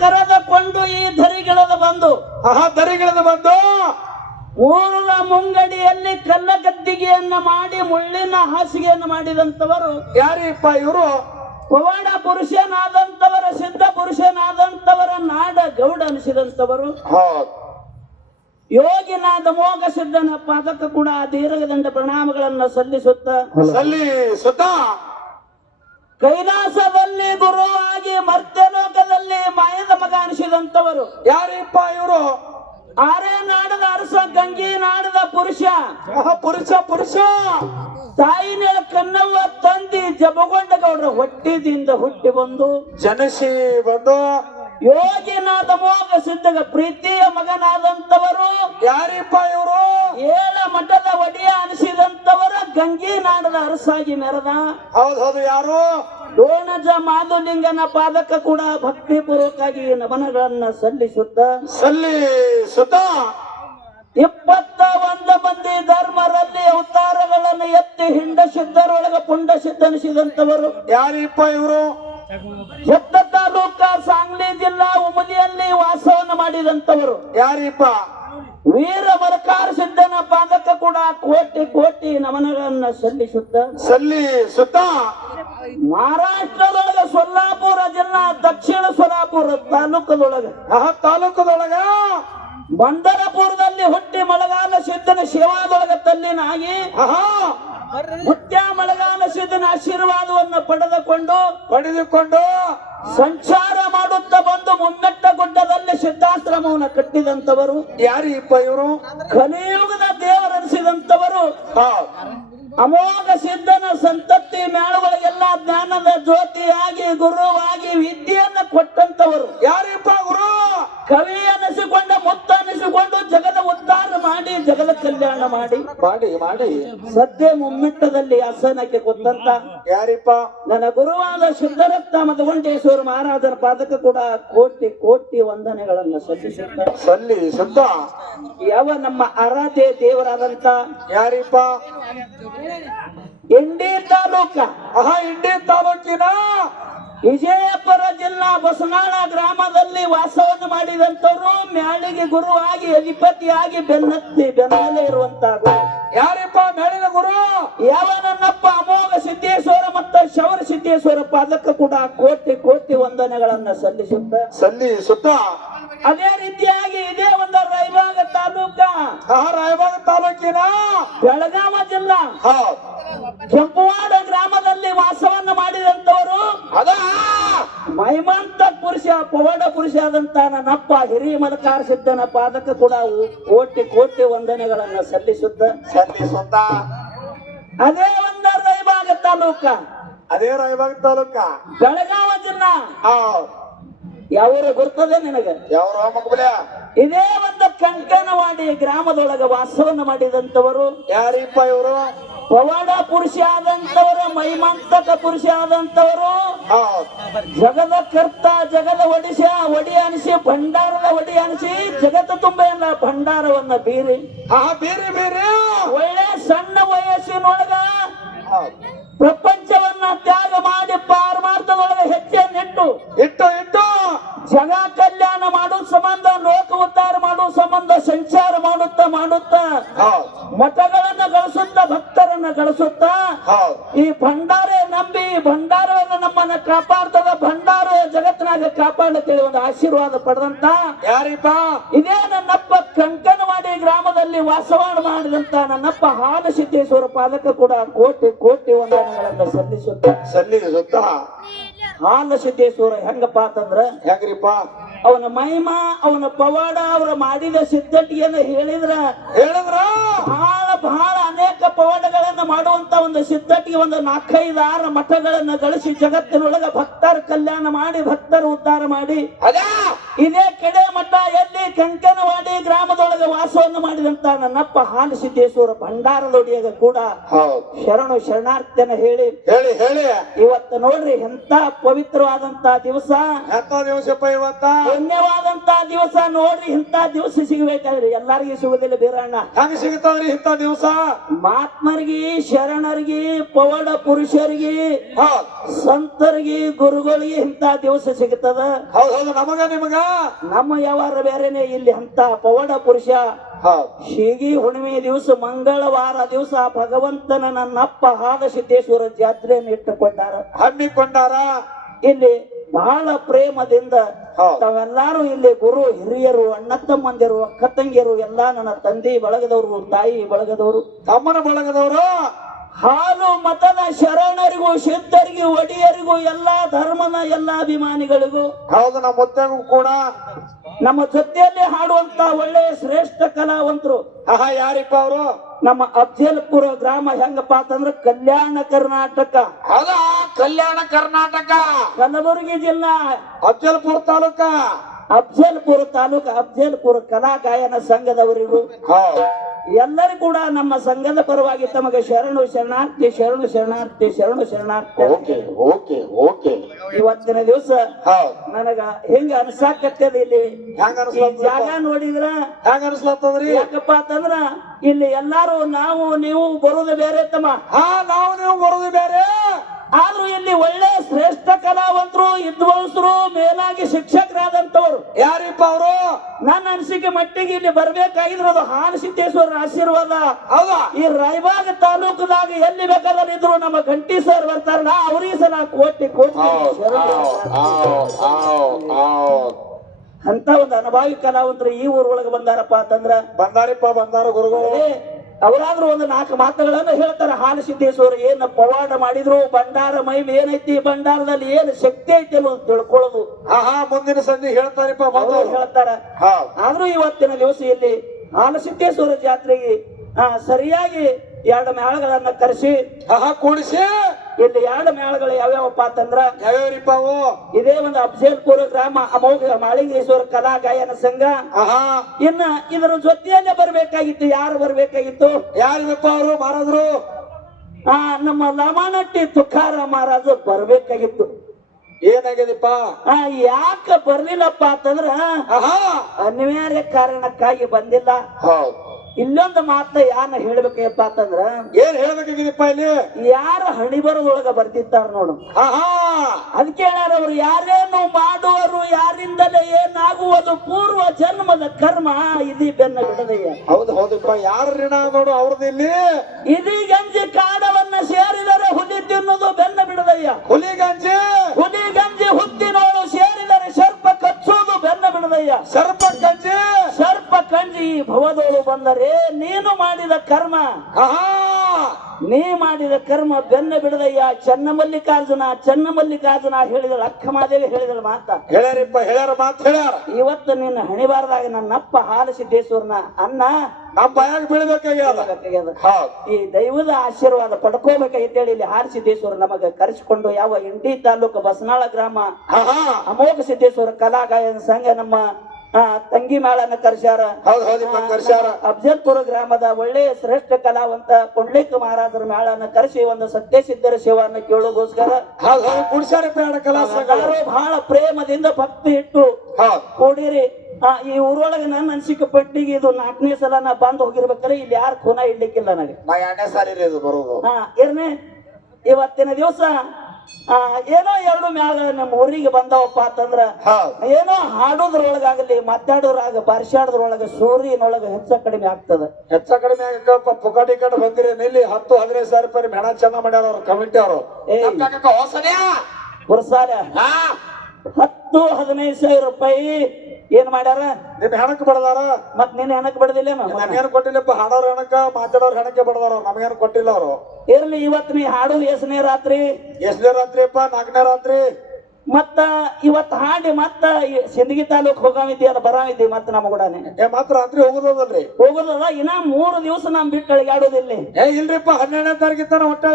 ಕರೆದುಕೊಂಡು ಈ ಧರಿಗಿಳದ ಬಂದು. ಆಹಾ ದರಿಗಿಳಿದು ಬಂದು. ಊರದ ಮುಂಗಡಿಯಲ್ಲಿ ಕಲ್ಲ ಗದ್ದಿಗೆಯನ್ನ ಮಾಡಿ ಮುಳ್ಳಿನ ಹಾಸಿಗೆಯನ್ನು ಮಾಡಿದಂತವರು ಯಾರಿಪ್ಪ ಇವರು? ಪವಾಡ ಪುರುಷನಾದಂತವರ ಸಿದ್ಧ ಪುರುಷನಾದಂತವರ ನಾಡ ಗೌಡ ಅನಿಸಿದಂತವರು ಹೌದು ಯೋಗಿನಾದ ಮೋಗ ಸಿದ್ಧನ ಅದಕ್ಕೂ ಕೂಡ ದೀರ್ಘದಂಡ ಪ್ರಣಾಮಗಳನ್ನ ಸಲ್ಲಿಸುತ್ತ. ಸಲ್ಲಿ ಕೈಲಾಸದಲ್ಲಿ ಗುರುವಾಗಿ ಮರ್ತ್ಯಲೋಕದಲ್ಲಿ ಮಾಯದ ಮಗ ಅನಿಸಿದಂತವರು ಯಾರಿಪ್ಪ ಇವರು? ಆರೇ ನಾಡದ ಅರಸ ಗಂಗಿ ನಾಡದ ಪುರುಷ. ಪುರುಷ ಪುರುಷ. ತಾಯಿನ ಕನ್ನವ್ವ ತಂದಿ ಜಬಗೊಂಡ ಗೌಡ್ರ ಹೊಟ್ಟಿದಿಂದ ಹುಟ್ಟಿ ಬಂದು. ಜನಸಿ ಬಂದು. ಯೋಗಿನಾದ ಮೋಗ ಸಿದ್ಧಗ ಪ್ರೀತಿಯ ಮಗನಾದಂತವರು ಯಾರಿಪ್ಪ ಇವರು? ಏಳ ಅನಿಸಿದಂತವರ ಗಂಗಿ ನಾಡದ ಅರಸಾಗಿ ಮೆರೆದ. ಹೌದು ಹೌದು ಯಾರು? ಡೋಣಜ ಮಾಧುಲಿಂಗನ ಪಾದಕ ಕೂಡ ಭಕ್ತಿ ಪೂರ್ವಕವಾಗಿ ನಮನಗಳನ್ನ ಸಲ್ಲಿಸುತ್ತ. ಸಲ್ಲಿಸುತ್ತ. ಇಪ್ಪತ್ತ ಒಂದು ಮಂದಿ ಧರ್ಮರಲ್ಲಿ ಅವತಾರಗಳನ್ನು ಎತ್ತಿ ಹಿಂಡ ಸಿದ್ಧರೊಳಗ ಪುಂಡ ಸಿದ್ಧನಿಸಿದಂತವರು ಯಾರಿಪ್ಪ ಇವರು? ಹೆತ್ತ ತಾಲೂಕ ಸಾಂಗ್ಲಿ ಜಿಲ್ಲಾ ಉಮಲಿಯಲ್ಲಿ ವಾಸವನ್ನು ಮಾಡಿದಂತವರು ಯಾರಿಪ್ಪ ವೀರ ಮರಕಾರ ಸಿದ್ಧನ ಪಾದಕ್ಕೆ ಕೂಡ ಕೋಟಿ ಕೋಟಿ ನಮನಗಳನ್ನ ಸಲ್ಲಿಸುತ್ತ ಸಲ್ಲಿಸುತ್ತ ಮಹಾರಾಷ್ಟ್ರದೊಳಗ ಸೊಲ್ಲಾಪುರ ಜಿಲ್ಲಾ ದಕ್ಷಿಣ ಸೊಲ್ಲಾಪುರ ತಾಲೂಕದೊಳಗ. ಆ ತಾಲೂಕದೊಳಗ ಬಂಡರಪುರದಲ್ಲಿ ಹುಟ್ಟಿ ಮಳಗಾಲ ಸಿದ್ಧನ ಸೇವಾದೊಳಗ ತಲ್ಲಿನಾಗಿ ಮುತ್ಯ ಮಳಗಾಲ ಸಿದ್ಧನ ಆಶೀರ್ವಾದವನ್ನು ಪಡೆದುಕೊಂಡು ಪಡೆದುಕೊಂಡು ಸಂಚಾರ ಮಾಡುತ್ತಾ ಬಂದು ಮುಮ್ಮೆಟ್ಟ ಗುಡ್ಡದಲ್ಲಿ ಸಿದ್ಧಾಶ್ರಮವನ್ನು ಕಟ್ಟಿದಂತವರು ಯಾರಿಪ್ಪ ಇವರು ಕಲಿಯುಗದ ದೇವರನಿಸಿದಂತವರು ಅಮೋಘ ಸಿದ್ಧನ ಸಂತತಿ ಮೇಳಗಳಿಗೆಲ್ಲ ಜ್ಞಾನದ ಜ್ಯೋತಿಯಾಗಿ ಗುರುವಾಗಿ ವಿದ್ಯೆಯನ್ನು ಕೊಟ್ಟಂತವರು ಯಾರಿಪ್ಪ ಗುರು? ಕವಿ ಅನಿಸಿಕೊಂಡ ಮುತ್ತ ಅನಿಸಿಕೊಂಡು ಜಗದ ಉದ್ಧಾರ ಮಾಡಿ ಜಗದ ಕಲ್ಯಾಣ ಮಾಡಿ. ಮಾಡಿ ಮಾಡಿ. ಸದ್ಯ ಮುಮ್ಮಿಟ್ಟದಲ್ಲಿ ಅಸನಕ್ಕೆ ಕೊತ್ತಂತ ಯಾರಿಪ್ಪ? ನನ್ನ ಗುರುವಾದ ಸಿದ್ಧರತ್ನ ಮಧುಗೊಂಡೇಶ್ವರ ಮಹಾರಾಜರ ಪಾದಕ ಕೂಡ ಕೋಟಿ ಕೋಟಿ ವಂದನೆಗಳನ್ನು ಸಲ್ಲಿಸುತ್ತ ಸಲ್ಲಿ ಯಾವ ನಮ್ಮ ಆರಾಧ್ಯ ದೇವರಾದಂತ ಯಾರಿಪ್ಪ? ಇಂಡಿ ತಾಲೂಕ. ಆಹಾ ಇಂಡಿ ತಾಲೂಕಿನ ವಿಜಯಪುರ ಬಸನಾಳ ಗ್ರಾಮದಲ್ಲಿ ವಾಸವನ್ನು ಮಾಡಿದಂತವರು ಮ್ಯಾಳಿಗೆ ಗುರುವಾಗಿ ಅಧಿಪತಿಯಾಗಿ ಬೆನ್ನತ್ತಿ ಬೆನ್ನಲೆ ಇರುವಂತ ಯಾರಿಪ್ಪ ಮೇಲಿನ ಗುರು? ಯಾವ ನನ್ನಪ್ಪ ಅಮೋಘ ಸಿದ್ದೇಶ್ವರ ಮತ್ತು ಶವರ ಸಿದ್ದೇಶ್ವರ ಪಾದಕ್ಕೆ ಕೂಡ ಕೋಟಿ ಕೋಟಿ ವಂದನೆಗಳನ್ನ ಸಲ್ಲಿಸುತ್ತ. ಸಲ್ಲಿಸುತ್ತ? ಅದೇ ರೀತಿಯಾಗಿ ಇದೇ ಒಂದು ರಾಯಭಾಗ ತಾಲೂಕ. ರಾಯಬಾಗ ತಾಲೂಕಿನ? ಬೆಳಗಾವ ಜಿಲ್ಲಾ. ಕೆಂಪುವಾಡ ಗ್ರಾಮದಲ್ಲಿ ವಾಸವನ್ನು ಮಾಡಿದಂತವರು ಅದ? ಮಹಿಮಂತ ಪುರುಷ ಪವಾಡ ಪುರುಷ ಆದಂತ ನನ್ನಪ್ಪ ಹಿರಿಯ ಮಲಕಾರ ಸಿದ್ಧನ ಪಾದಕ್ಕೆ ಕೂಡ ಕೋಟಿ ಕೋಟಿ ವಂದನೆಗಳನ್ನ ಸಲ್ಲಿಸುತ್ತ. ಸಲ್ಲಿಸುತ್ತ. ಅದೇ ಒಂದು ರೈಬಾಗ ತಾಲೂಕ. ಅದೇ ರಾಯಬಾಗ ತಾಲೂಕ. ಬೆಳಗಾವ ಜಿಲ್ಲಾ. ಹೌದು. ಗೊತ್ತದೆ ನಿನಗ? ಇದೇ ಒಂದು ಕಂಕನವಾಡಿ ಗ್ರಾಮದೊಳಗ ವಾಸವನ್ನು ಮಾಡಿದಂತವರು ಯಾರಿಪ್ಪ ಇವರು? ಪವಾಡ ಪುರುಷ ಆದಂತವರು ಮೈಮಂತಕ ಪುರುಷ ಆದಂತವರು. ಜಗದ ಕರ್ತ ಜಗದ ಒಡಿಸ ಒಡಿ ಅನಿಸಿ ಭಂಡಾರದ ಒಡಿ ಅನಿಸಿ ಜಗತ್ತ ತುಂಬ ಎಲ್ಲ ಭಂಡಾರವನ್ನ ಬೀರಿ. ಆ ಬೇರೆ ಬೇರೆ. ಒಳ್ಳೆ ಸಣ್ಣ ವಯಸ್ಸಿನೊಳಗ ಪ್ರಪಂಚವನ್ನ ತ್ಯಾಗ ಮಾಡಿ ಪಾರಮಾರ್ಥದೊಳಗೆ ಹೆಜ್ಜೆಯನ್ನಿಟ್ಟು ಇಟ್ಟು ಇಟ್ಟು. ಜಗ ಕಲ್ಯಾಣ ಮಾಡೋ ಸಂಬಂಧ ಲೋಕ ಉದ್ಧಾರ ಮಾಡೋ ಸಂಬಂಧ ಸಂಚಾರ ಮಾಡುತ್ತ ಮಾಡುತ್ತಾ ಹೌದು. ಮಠಗಳನ್ನ ಗಳಿಸುತ್ತಾ ಈ ಭಂಡಾರ ನಂಬಿ ಭಂಡಾರವನ್ನು ನಮ್ಮನ್ನ ಕಾಪಾಡ್ತದ ಭಂಡಾರ ಜಗತ್ತಿನಾಗ ಕಾಪಾಡತೇಳಿ ಒಂದು ಆಶೀರ್ವಾದ ಪಡೆದಂತ. ಯಾರಿಪ್ಪ? ಇದೇ ನನ್ನಪ್ಪ ಕಂಕನವಾಡಿ ಗ್ರಾಮದಲ್ಲಿ ವಾಸವಾಣ ಮಾಡಿದಂತ ನನ್ನಪ್ಪ ಹಾಲು ಸಿದ್ದೇಶ್ವರ ಪಾದಕ ಕೂಡ ಕೋಟಿ ಕೋಟಿ ವಂದನೆಗಳನ್ನ ಸಲ್ಲಿಸುತ್ತ. ಸಲ್ಲಿಸುತ್ತ. ಹಾಲು ಸಿದ್ದೇಶ್ವರ ಹೆಂಗಪ್ಪ ಅಂತಂದ್ರ ಹೆಂಗ್ರಿಪ್ಪ? ಅವನ ಮಹಿಮ ಅವನ ಪವಾಡ ಅವರ ಮಾಡಿದ ಸಿದ್ಧತೆಯನ್ನು ಹೇಳಿದ್ರ ಹೇಳಿದ್ರ? ಬಹಳ ಬಹಳ ಅನೇಕ ಪವಾಡಗಳನ್ನ ಮಾಡುವಂತ ಒಂದು ಸಿದ್ಧತೆಗೆ ಒಂದು ನಾಲ್ಕೈದು ಆರು ಮಠಗಳನ್ನ ಗಳಿಸಿ ಜಗತ್ತಿನೊಳಗ ಭಕ್ತರ ಕಲ್ಯಾಣ ಮಾಡಿ ಭಕ್ತರ ಉದ್ಧಾರ ಮಾಡಿ. ಅದ? ಇದೇ ಕೆಡೆ ಮಠ ಎಲ್ಲಿ ಕಂಕನವಾಡಿ ಗ್ರಾಮದೊಳಗೆ ವಾಸವನ್ನು ಮಾಡಿದಂತ ನನ್ನಪ್ಪ ಹಾಲು ಸಿದ್ದೇಶ್ವರ ಭಂಡಾರದೊಡಿಯಾಗ ಕೂಡ ಶರಣು ಶರಣಾರ್ಥನ ಹೇಳಿ ಹೇಳಿ ಹೇಳಿ. ಇವತ್ತ ನೋಡ್ರಿ ಎಂತ ಪವಿತ್ರವಾದಂತ ದಿವಸ. ಎಂತ ದಿವಸಪ್ಪ ಇವತ್ತ? ಧನ್ಯವಾದಂತ ದಿವಸ. ನೋಡ್ರಿ ಇಂತ ದಿವಸ ಸಿಗಬೇಕಾದ್ರೆ ಎಲ್ಲಾರಿಗೂ ಸಿಗುದಿಲ್ಲ ಬೀರಣ್ಣ. ಹೆಂಗ್ ಸಿಗುತ್ತಾವ್ರಿ ಇಂತ ದಿವಸ? ಮಹಾತ್ಮರಿಗೆ ಶರಣರಿಗೆ ಪವಡ ಪುರುಷರಿಗೆ ಸಂತರಿಗೆ ಗುರುಗಳಿಗೆ ಇಂತ ದಿವಸ ಸಿಗುತ್ತದ. ಹೌದೌದು ಹೌದು. ನಮಗ ನಿಮಗ? ನಮ್ಮ ವ್ಯವಹಾರ ಬೇರೆನೆ ಇಲ್ಲಿ ಅಂತ ಪವಡ ಪುರುಷ ಶೀಗಿ ಹುಣ್ಣಿಮೆ ದಿವಸ ಮಂಗಳವಾರ ದಿವಸ ಭಗವಂತನ ನನ್ನಪ್ಪ ಹಾದ ಸಿದ್ದೇಶ್ವರ ಜಾತ್ರೆಯನ್ನು ಇಟ್ಟುಕೊಂಡಾರ. ಹಮ್ಮಿಕೊಂಡಾರ? ಇಲ್ಲಿ ಬಹಳ ಪ್ರೇಮದಿಂದ ತಾವೆಲ್ಲಾರು ಇಲ್ಲಿ ಗುರು ಹಿರಿಯರು ಅಣ್ಣ ತಮ್ಮಂದಿರು ಅಕ್ಕ ತಂಗಿಯರು ಎಲ್ಲಾ ನನ್ನ ತಂದೆ ಬಳಗದವರು ತಾಯಿ ಬಳಗದವರು. ತಮ್ಮನ ಬಳಗದವರು? ಹಾಲು ಮತನ ಶರಣರಿಗೂ ಸಿದ್ಧರಿಗೂ ಒಡಿಯರಿಗೂ ಎಲ್ಲಾ ಧರ್ಮನ ಎಲ್ಲಾ ಅಭಿಮಾನಿಗಳಿಗೂ. ಹೌದು ನಮ್ಮ ಮುತ್ತೆಗೂ ಕೂಡ. ನಮ್ಮ ಜೊತೆಯಲ್ಲಿ ಹಾಡುವಂತ ಒಳ್ಳೆ ಶ್ರೇಷ್ಠ ಕಲಾವಂತರು. ಆಹಾ ಯಾರಿಪ್ಪ ಅವರು? ನಮ್ಮ ಅಫ್ಜಲ್ಪುರ ಗ್ರಾಮ ಹೆಂಗಪ್ಪ ಅಂತಂದ್ರ ಕಲ್ಯಾಣ ಕರ್ನಾಟಕ. ಹೌದಾ? ಕಲ್ಯಾಣ ಕರ್ನಾಟಕ? ಕಲಬುರಗಿ ಜಿಲ್ಲಾ. ಅಫ್ಜಲ್ಪುರ ತಾಲೂಕ? ಅಫ್ಜಲ್ಪುರ ತಾಲೂಕ ಅಫ್ಜಲ್ಪುರ ಕಲಾ ಗಾಯನ ಸಂಘದವರಿಗೂ. ಎಲ್ಲರೂ ಕೂಡ ನಮ್ಮ ಸಂಘದ ಪರವಾಗಿ ತಮಗೆ ಶರಣು ಶರಣಾರ್ಥಿ ಶರಣು ಶರಣಾರ್ಥಿ ಶರಣು ಶರಣಾರ್ಥಿ. ಓಕೆ ಓಕೆ ಇವತ್ತಿನ ದಿವಸ ನನಗ ಹೆಂಗ ಅನ್ಸಾಕತ್ತದ ಇಲ್ಲಿ? ಜಾಗ ನೋಡಿದ್ರ? ಹ್ಯಾಂಗ ಅನ್ಸ್ಲತ್ತದ್ರಿ ಯಾಕಪ್ಪ ಅಂತಂದ್ರ ಇಲ್ಲಿ ಎಲ್ಲಾರು ನಾವು ನೀವು ಬರುದು ಬೇರೆ ತಮ್ಮ. ಹಾ ನಾವು ನೀವು ಬರೋದು ಬೇರೆ. ಆದ್ರೂ ಇಲ್ಲಿ ಒಳ್ಳೆ ಶ್ರೇಷ್ಠ ಕಲಾವಂತರು ವಿದ್ವಾಂಸರು ಮೇಲಾಗಿ ಶಿಕ್ಷಕರಾದಂತವ್ರು ಯಾರಿಪ್ಪ ಅವರು? ನನ್ನ ಅನಿಸಿಕೆ ಮಟ್ಟಿಗೆ ಇಲ್ಲಿ ಬರ್ಬೇಕಾಗಿದ್ರು ಅದು ಹಾಲು ಸಿದ್ದೇಶ್ವರ ಆಶೀರ್ವಾದ. ಹೌದಾ? ಈ ರೈಬಾಗ ತಾಲೂಕದಾಗ ಎಲ್ಲಿ ಬೇಕಾದ್ರೆ ಇದ್ರು ನಮ್ಮ ಗಂಟಿ ಸರ್ ಬರ್ತಾರಲ್ಲ ಅವ್ರಿಗೆ ಸಲ ಕೋಟಿ ಕೋಟಿ ಅಂತ ಒಂದು ಅನುಭವಿ ಕಲಾವಂತರು ಈ ಊರೊಳಗೆ ಬಂದಾರಪ್ಪ ಅಂತಂದ್ರ ಬಂದಾರಿಪ್ಪ ಬಂದಾರ ಗುರುಗಳು. ಅವರಾದ್ರೂ ಒಂದು ನಾಲ್ಕು ಮಾತುಗಳನ್ನು ಹೇಳ್ತಾರೆ. ಹಾಲು ಸಿದ್ದೇಶ್ವರ ಏನು ಪವಾಡ ಮಾಡಿದ್ರು? ಭಂಡಾರ ಮೈ ಏನೈತಿ ಭಂಡಾರದಲ್ಲಿ ಏನು ಶಕ್ತಿ ಐತಿ ಅನ್ನೋದು ತಿಳ್ಕೊಳ್ಳೋದು. ಆಹಾ ಮುಂದಿನ ಸಂಧಿ ಹೇಳ್ತಾರಪ್ಪ ಹೇಳ್ತಾರ. ಆದ್ರೂ ಇವತ್ತಿನ ದಿವಸ ಇಲ್ಲಿ ಹಾಲು ಸಿದ್ದೇಶ್ವರ ಜಾತ್ರೆಗೆ ಸರಿಯಾಗಿ ಎರಡು ಮೇಳಗಳನ್ನ ಕರೆಸಿ ಆಹಾ ಕೂಡಿಸಿ. ಇಲ್ಲಿ ಎರಡು ಮೇಳಗಳು ಯಾವ್ಯಾವಪ್ಪ ಅಂತಂದ್ರ ಯಾವ್ಯಾವ್ರಿಪ್ಪ ಅವು ಇದೇ ಒಂದು ಅಫಜಲ್ಪುರ ಗ್ರಾಮ ಅಮೋಘ ಮಾಳಿಂಗೇಶ್ವರ ಕಲಾ ಗಾಯನ ಸಂಘ. ಇನ್ನ ಇದರ ಜೊತೆಯಲ್ಲೇ ಬರ್ಬೇಕಾಗಿತ್ತು. ಯಾರು ಬರ್ಬೇಕಾಗಿತ್ತು? ಯಾರಿಗಪ್ಪ ಅವರು? ಮಾರಾದ್ರು ಆ ನಮ್ಮ ಲಮಾನಟ್ಟಿ ತುಕಾರ ಮಹಾರಾಜ ಬರ್ಬೇಕಾಗಿತ್ತು. ಏನಾಗಿದೆಪ್ಪ ಆ ಯಾಕ ಬರ್ಲಿಲ್ಲಪ್ಪ ಅಂತಂದ್ರ ಅನಿವಾರ್ಯ ಕಾರಣಕ್ಕಾಗಿ ಬಂದಿಲ್ಲ. ಹೌದ್. ಇಲ್ಲೊಂದು ಮಾತ ಯಾರನ್ನ ಹೇಳ್ಬೇಕಪ್ಪ ಅಂತಂದ್ರ ಏನ್ ಹೇಳ್ಬೇಕಾಗಿದೆಪ್ಪ ಇಲ್ಲಿ? ಯಾರ ಹಣಿ ಬರೋದೊಳಗ ಬರ್ತಿತ್ತಾರ ನೋಡು ಅದಕ್ಕೆ ಹೇಳ್ಯಾರ ಅವರು ಯಾರೇನು ಮಾಡುವರು ಯಾರಿಂದಲೇ ಏನಾಗುವುದು ಪೂರ್ವ ಜನ್ಮದ ಕರ್ಮ ಇದೀ ಬೆನ್ನ ಬಿಡದಯ್ಯ ಹೌದು ಹೌದಪ್ಪ. ಯಾರ ಋಣ ನೋಡು ಅವ್ರದಿಲ್ಲಿ ಇದೀ ಗಂಜಿ ಕಾಡವನ್ನ ಸೇರಿದರೆ ಹುಲಿ ತಿನ್ನೋದು ಬೆನ್ನ ಬಿಡದಯ್ಯ ಹುಲಿ ಬಂದರೆ ನೀನು ಮಾಡಿದ ಕರ್ಮ. ನೀ ಮಾಡಿದ ಕರ್ಮ ಬೆನ್ನ ಬಿಡದಯ್ಯ. ಚನ್ನಮಲ್ಲಿಕಾರ್ಜುನ ಚನ್ನಮಲ್ಲಿಕಾರ್ಜುನ ಹೇಳಿದಳು ಅಕ್ಕಮಾದೇವಿ ಹೇಳಿದಳು ಮಾತ. ಹೇಳ್ಯಾರಿಪ್ಪ ಹೇಳ್ಯಾರ ಮಾತು ಹೇಳ್ಯಾರ. ಇವತ್ತು ನಿನ್ನ ಹಣಿಬಾರದಾಗ ನನ್ನಪ್ಪ ಹಾಲು ಸಿದ್ದೇಶ್ವರನ ಅನ್ನ ನಮ್ಮ ಬಾಯಾಗ ಬೀಳ್ಬೇಕಾಗ್ಯದ. ಈ ದೈವದ ಆಶೀರ್ವಾದ ಪಡ್ಕೋಬೇಕಾಗಿತ್ತೇಳಿ ಇಲ್ಲಿ ಹಾರ ಸಿದ್ದೇಶ್ವರ ನಮಗೆ ಕರೆಸಿಕೊಂಡು ಯಾವ ಇಂಡಿ ತಾಲೂಕು ಬಸನಾಳ ಗ್ರಾಮ ಅಮೋಘ ಸಿದ್ದೇಶ್ವರ ಕಲಾ ಗಾಯನ ಸಂಘ ನಮ್ಮ ತಂಗಿ ಮಾಳನ ಕರೆಸ್ಯಾರ ಅಬ್ಜಲ್ಪುರ ಗ್ರಾಮದ ಒಳ್ಳೆಯ ಶ್ರೇಷ್ಠ ಕಲಾವಂತ ಪುಂಡ್ಲಿಕ ಮಹಾರಾಜರ ಮೇಳನ ಕರೆಸಿ ಒಂದು ಕೇಳೋಗೋಸ್ಕರ. ಹೌದು ಕುಡಿಸ್ಯಾರಪ್ಪ ಎರಡು ಕಲಾ ಬಹಳ ಪ್ರೇಮದಿಂದ ಭಕ್ತಿ ಇಟ್ಟು ಕೂಡಿರಿ. ಆ, ಈ ಊರೊಳಗ ನನ್ನ ಅನ್ಸಿಕೆ ಪಟ್ಟಿಗೆ ಇದು ನಾಲ್ಕನೇ ಸಲ ನಾ ಬಂದ್ ಹೋಗಿರ್ಬೇಕಾದ್ರೆ ಇಲ್ಲಿ ಯಾರು ಖೂನ ಇಡ್ಲಿಕ್ಕಿಲ್ಲ ನನಗೆ. ಎರಡನೇ ಇವತ್ತಿನ ದಿವಸ ಏನೋ ಎರಡು ಮ್ಯಾಲ ನಮ್ಮ ಊರಿಗೆ ಬಂದವಪ್ಪ ಅಂತಂದ್ರ ಏನೋ ಹಾಡೋದ್ರೊಳಗಾಗಲಿ ಮಾತಾಡೋದ್ರಾಗ ಬರ್ಸಾಡೋದ್ರೊಳಗ ಸೂರ್ಯನೊಳಗ ಹೆಚ್ಚ ಕಡಿಮೆ ಆಗ್ತದ. ಹೆಚ್ಚ ಕಡಿಮೆ ಆಗಕ್ಕಪ್ಪ ಪುಕಾಟಿ ಕಡೆ ಬಂದಿರಿ ಇಲ್ಲಿ ಹತ್ತು ಹದಿನೈದು ಸಾವಿರ ರೂಪಾಯಿ ಮೇಣ ಚಂದ ಮಾಡ್ಯಾರ ಅವ್ರ ಕಮಿಟಿ ಅವರು. ಹೊಸನೇ ಹತ್ತು ಹದಿನೈದು ಸಾವಿರ ರೂಪಾಯಿ ಏನ್ ಮಾಡ್ಯಾರ? ನಿನ್ನ ಹೆಣಕ್ ಬಡದಾರ? ಮತ್ ನಿನ್ನ ಹೆಣಕ್ ಬಡದಿಲ್ಲ ನಮ್ಗೇನು ಕೊಟ್ಟಿಲ್ಲಪ್ಪ ಹಾಡೋರ್ ಹೆಣಕ ಮಾತಾಡೋರ್ ಹೆಣಕ್ಕೆ ಬಡದಾರ ನಮ್ಗೇನು ಕೊಟ್ಟಿಲ್ಲ ಅವರು. ಇರ್ಲಿ ಇವತ್ ನೀ ಹಾಡು ಎಷ್ಟನೇ ರಾತ್ರಿ. ಎಷ್ಟನೇ ರಾತ್ರಿ ಅಪ್ಪ ನಾಲ್ಕನೇ ರಾತ್ರಿ. ಮತ್ತ ಇವತ್ ಹಾಡಿ ಮತ್ತ ಸಿಂದಗಿ ತಾಲೂಕ್ ಹೋಗಾವಿದ್ದಿ ಅದ ಬರಾವಿದ್ದಿ ಮತ್ತ ನಮ್ಮ ಕೂಡ ಏ ಮಾತ್ರ ರಾತ್ರಿ ಹೋಗುದಲ್ರಿ? ಹೋಗೋದಲ್ಲ ಇನ್ನ ಮೂರು ದಿವಸ ನಮ್ ಬಿಟ್ಟು ಅಳಿಗಾಡೋದಿಲ್ಲ ಏ ಇಲ್ರಿಪ್ಪ ಹನ್ನೆರಡನೇ ತಾರೀಕು ತನ ಹೊಟ್ಟೆ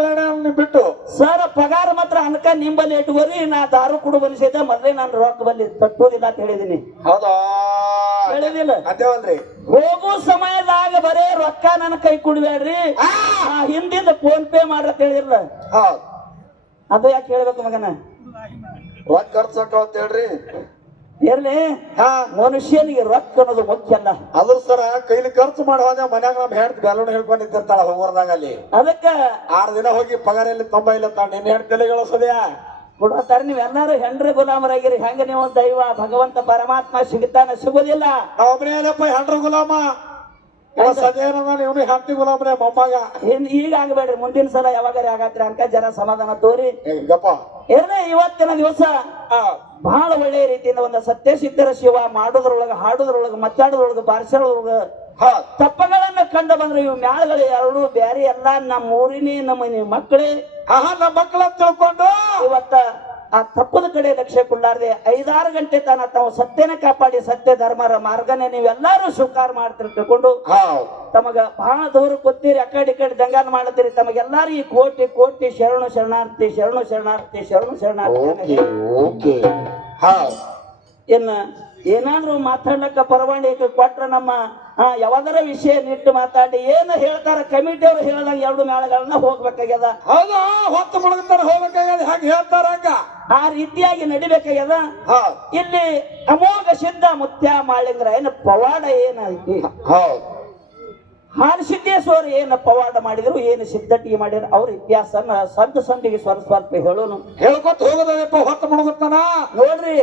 ಬಿಟ್ಟು. ಸರ್ ಪಗಾರ ಮಾತ್ರ ಅನ್ಕ ನಿಂಬಲ್ಲಿ ಇಟ್ಕೋರಿ ನಾ ದಾರು ಕುಡು ಬನಿಸಿದ್ದ ಮೊದ್ಲೇ ನಾನು ರೊಕ್ಕ ಬಲ್ಲಿ ತಟ್ಟೋದಿಲ್ಲ ಅಂತ ಹೇಳಿದೀನಿ. ಹೌದಾ? ಹೇಳಿದಿಲ್ಲ. ಅದೇವಲ್ರಿ ಹೋಗೋ ಸಮಯದಾಗ ಬರೇ ರೊಕ್ಕ ನನ್ನ ಕೈ ಕುಡ್ಬೇಡ್ರಿ. ಆ! ಹಿಂದಿಂದ ಫೋನ್ ಪೇ ಮಾಡ್ರ ಹೇಳಿರ್ಲ ಅದ ಅದು ಯಾಕೆ ಹೇಳ್ಬೇಕು ಮಗನ? ರೊಕ್ಕ ಖರ್ಚಕ್ಕ ಅಂತ ಹೇಳ್ರಿ. ಇರ್ಲಿ. ಹಾ. ಮನುಷ್ಯನಿಗೆ ರೊಕ್ಕ ಅನ್ನೋದು ಮುಖ್ಯ ಅಲ್ಲ. ಅದ್ರ ಸರ ಕೈಲಿ ಖರ್ಚು ಮಾಡಿ ಹೋದ ಮನ್ಯಾಗ ನಮ್ ಹೆಂಡತಿ ಬ್ಯಾಲೂನ್ ಹೇಳ್ಕೊಂಡಿದ್ದಿರ್ತಾಳ ಹೋಗೋರ್ದಾಗ ಅಲ್ಲಿ ಅದಕ್ಕ ಆರ್ ದಿನ ಹೋಗಿ ಪಗಾರ ಇಲ್ಲಿ ತೊಂಬ ಇಲ್ಲ ತಾಳ ನಿನ್ನ ಹೆಂಡತಿ ಗಳಿಸೋದ್ಯಾ ನೀವ್ ಎಲ್ಲಾರು ಹೆಂಡ್ರಿ ಗುಲಾಮರಾಗಿರಿ. ಹೆಂಗ ನೀವು ದೈವ ಭಗವಂತ ಪರಮಾತ್ಮ ಸಿಗುತ್ತಾನೆ ಸಿಗುದಿಲ್ಲ ನಾವೊಬ್ಬನೇ ಏನಪ್ಪ ಹೆಂಡ್ರ ಗುಲಾಮ. ಇವನು ಮೊಮ್ಮಗ ಇನ್ ಈಗ ಆಗಬೇಡ್ರಿ ಮುಂದಿನ ಸಲ ಯಾವಾಗಾರ ಆಗತ್ರಿ ಅನ್ಕ ಜನ ಸಮಾಧಾನ ತೋರಿ. ಏ, ಗಪ್ಪ. ಇರ್ಲಿ ಇವತ್ತಿನ ದಿವಸ ಬಹಳ ಒಳ್ಳೆಯ ರೀತಿಯಿಂದ ಒಂದು ಸತ್ಯಸಿದ್ಧರ ಶಿವ ಮಾಡೋದ್ರೊಳಗ ಹಾಡೋದ್ರೊಳಗ ಮತ್ತಾಡೋದ್ರೊಳಗ ಬಾರಿಸೋದ್ರೊಳಗ ಹಾ. ತಪ್ಪಗಳನ್ನ ಕಂಡು ಬಂದ್ರೆ. ಇವ್ ಮ್ಯಾಳಗಳು ಎರಡು ಬ್ಯಾರಿ ಎಲ್ಲ ನಮ್ಮ ಊರಿನೇ ನಮ್ಮ ಮಕ್ಕಳೇ. ಆಹಾ ನಮ್ಮ ಮಕ್ಕಳ ತಿಳ್ಕೊಂಡು. ಇವತ್ತ ಆ ತಪ್ಪದ ಕಡೆ ಲಕ್ಷ್ಯ ಕೊಡ್ಲಾರ್ದೆ ಐದಾರು ಗಂಟೆ ತನ ತಾವು ಸತ್ಯನ ಕಾಪಾಡಿ ಸತ್ಯ ಧರ್ಮರ ಮಾರ್ಗನೇ ನೀವೆಲ್ಲರೂ ಸ್ವೀಕಾರ ಮಾಡ್ತೀರಿ ತಿಳ್ಕೊಂಡು ತಮಗ ಬಹಳ ದೂರ ಕೊತ್ತೀರಿ ಆ ಕಡೆ ಕಡೆ ದಂಗಾನ ಮಾಡತ್ತೀರಿ ತಮಗೆಲ್ಲರೂ ಈ ಕೋಟಿ ಕೋಟಿ ಶರಣು ಶರಣಾರ್ಥಿ ಶರಣು ಶರಣಾರ್ಥಿ ಶರಣು ಶರಣಾರ್ಥಿ ಇನ್ನ ಏನಾದ್ರೂ ಮಾತಾಡ್ಲಕ್ಕ ಪರವಾನಿಗೆ ಕೊಟ್ರ ನಮ್ಮ ಯಾವ್ದಾರ ವಿಷಯ ನಿಟ್ಟು ಮಾತಾಡಿ. ಏನು ಹೇಳ್ತಾರ ಕಮಿಟಿ ಅವ್ರು ಹೇಳ್ದಂಗ ಎರಡು ಮೇಳಗಳನ್ನ ಹೋಗ್ಬೇಕಾಗ್ಯದ. ಹೌದಾ ಹೊತ್ತು ಮುಳುಗ್ತಾರ ಹೋಗ್ಬೇಕಾಗ್ಯದ ಹಾಗೆ ಹೇಳ್ತಾರ ಹಂಗ? ಆ ರೀತಿಯಾಗಿ ನಡಿಬೇಕಾಗ್ಯದ? ಇಲ್ಲಿ ಅಮೋಘ ಸಿದ್ಧ ಮುತ್ಯ ಮಾಳಿಂಗ್ರ ಏನು ಪವಾಡ ಹೌದು. ಹಾಲಸಿದ್ದೇಶ್ವರ ಏನು ಪವಾಡ ಮಾಡಿದ್ರು ಏನು ಸಿದ್ಧಟಿಗೆ ಮಾಡಿದ್ರು ಅವ್ರ ಇತಿಹಾಸನ ಸಂತ ಸಂತಿಗೆ ಸ್ವಲ್ಪ ಸ್ವಲ್ಪ ಹೇಳೋನು. ಹೇಳ್ಕೊತ ಹೋಗೋದಪ್ಪ ಹೊತ್ತು ಮುಳುಗುತ್ತಾನ ನೋಡ್ರಿ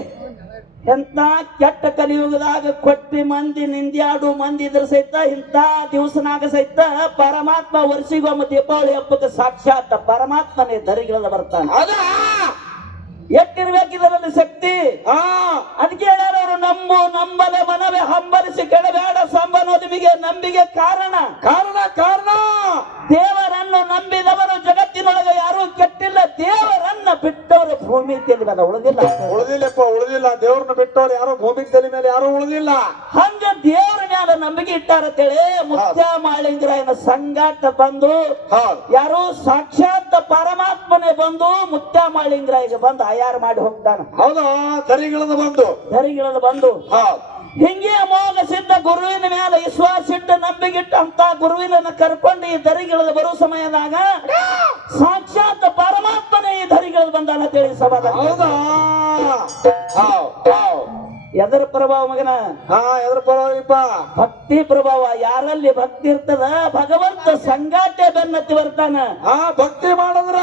ಎಂತ ಕೆಟ್ಟ ಕಲಿಯುಗದಾಗ ಕೊಟ್ಟಿ ಮಂದಿ ನಿಂದ್ಯಾಡು ಮಂದಿ ಇದ್ರ ಸಹಿತ ಇಂತ ದಿವಸನಾಗ ಸಹಿತ ಪರಮಾತ್ಮ ವರ್ಷಿಗೊಮ್ಮ ದೀಪಾವಳಿ ಹಬ್ಬಕ್ಕೆ ಸಾಕ್ಷಾತ್ ಪರಮಾತ್ಮನೇ ಧರಿಗಿಳದ ಬರ್ತಾನೆ. ಅದ ಎಟ್ಟಿರ್ಬೇಕು ಇದರಲ್ಲಿ ಶಕ್ತಿ? ಆ. ಅದಕ್ಕೆ ಹೇಳೋರು ನಂಬು ನಂಬದೆ ಮನವೇ ಹಂಬಲಿಸಿ ಕೆಳಬೇಡ ಸಂಬನೋ ನಿಮಗೆ ನಂಬಿಗೆ ಕಾರಣ. ಕಾರಣ ಕಾರಣ. ದೇವರನ್ನು ನಂಬಿದವರು ಜಗತ್ತಿನೊಳಗೆ ಯಾರು ಕೆಟ್ಟಿಲ್ಲ. ದೇವರನ್ನ ಬಿಟ್ಟವರು ಭೂಮಿ ತಿಳಿದ ಉಳಿದಿಲ್ಲ. ಉಳಿದಿಲ್ಲಪ್ಪ ಉಳಿದಿಲ್ಲ. ದೇವ್ರನ್ನ ಬಿಟ್ಟವರು ಯಾರು ಭೂಮಿ ತೆಲಿ ಮೇಲೆ ಯಾರು ಉಳಿದಿಲ್ಲ. ಹಂಗ ದೇವರ ಮ್ಯಾಲ ನಂಬಿಕೆ ಇಟ್ಟಾರತೇಳಿ ಮುತ್ಯ ಮಾಳಿಂಗರಾಯನ ಸಂಗಾಟ ಬಂದು ಯಾರು ಸಾಕ್ಷಾತ್ ಪರಮಾತ್ಮನೇ ಬಂದು ಮುತ್ಯ ಮಾಳಿಂಗರಾಯಿಗೆ ಬಂದು ಆಯಾರ ಮಾಡಿ ಹೋಗ್ತಾನ. ಹೌದಾ? ದರಿಗಳದ ಬಂದು. ಧರಿಗಿಳದ ಬಂದು. ಹಿಂಗೆ ಅಮೋಘ ಸಿದ್ಧ ಗುರುವಿನ ಮೇಲೆ ವಿಶ್ವಾಸ ಇಟ್ಟು ನಂಬಿಕೆ ಇಟ್ಟು ಅಂತ ಗುರುವಿನ ಕರ್ಕೊಂಡು ಈ ದರಿಗಳದ ಬರುವ ಸಮಯದಾಗ ಸಾಕ್ಷಾತ್ ಪರಮಾತ್ಮನೇ ಈ ಧರಿಗಿಳದ ಬಂದಾನ ಅಂತೇಳಿ ಸಮಾಧಾನ ಹೌದು? ಎದರ ಪ್ರಭಾವ ಮಗನ? ಹಾ ಎದ್ರ ಪರವಾಗಿಪ್ಪ ಭಕ್ತಿ ಪ್ರಭಾವ. ಯಾರಲ್ಲಿ ಭಕ್ತಿ ಇರ್ತದ? ಭಗವಂತ ಸಂಗಾಟೆ ಬೆನ್ನತ್ತಿ ಬರ್ತಾನ. ಹಾ ಭಕ್ತಿ ಮಾಡಿದ್ರ.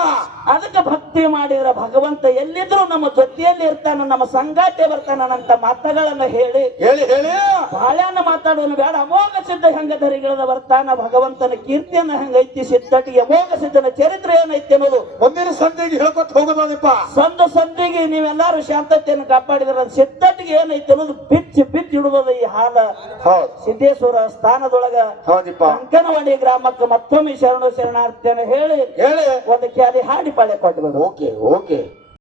ಅದಕ್ಕೆ ಭಕ್ತಿ ಮಾಡಿದ್ರ ಭಗವಂತ ಎಲ್ಲಿದ್ರು ನಮ್ಮ ಜೊತೆಯಲ್ಲಿ ಇರ್ತಾನ ನಮ್ಮ ಸಂಗಾಟೆ ಬರ್ತಾನಂತ ಮಾತುಗಳನ್ನ ಹೇಳಿ. ಹೇಳಿ ಹೇಳಿ. ಬಾಳ್ಯಾನ ಮಾತಾಡೋನು ಬೇಡ. ಅಮೋಘ ಸಿದ್ಧ ಹೆಂಗ ಧರಿಗಳದ ಬರ್ತಾನ ಭಗವಂತನ ಕೀರ್ತಿಯನ್ನ ಹೆಂಗೈತಿ ಸಿದ್ಧಟಿಗೆ ಅಮೋಘ ಸಿದ್ಧನ ಚರಿತ್ರೆ ಏನೈತಿ ಅನ್ನೋದು? ಒಂದಿನ ಸಂಧಿಗೆ ಹೇಳ್ಕೊತ ಹೋಗೋದಪ್ಪ ಸಂದ ಸಂಧಿಗೆ ನೀವೆಲ್ಲಾರು ಶಾಂತತೆಯನ್ನು ಕಾಪಾಡಿದ್ರ ಸಿದ್ಧಟಿಗೆ ಏನೈತಿ ಅನ್ನೋದು ಬಿಚ್ಚಿ ಬಿಚ್ಚಿ ಇಡುವುದು ಈ ಹಾಲ ಹೌದು. ಸಿದ್ದೇಶ್ವರ ಸ್ಥಾನದೊಳಗ ಹೌದಿಪ್ಪ. ಅಂಕನವಾಡಿ ಗ್ರಾಮಕ್ಕೆ ಮತ್ತೊಮ್ಮೆ ಶರಣು ಶರಣಾರ್ಥಿಯನ್ನು ಹೇಳಿ ಹೇಳಿ. ಒಂದು ಕ್ಯಾಲಿ ಹಾಡಿ ಪಾಳೆ ಕೊಟ್ಟು ಓಕೆ ಓಕೆ.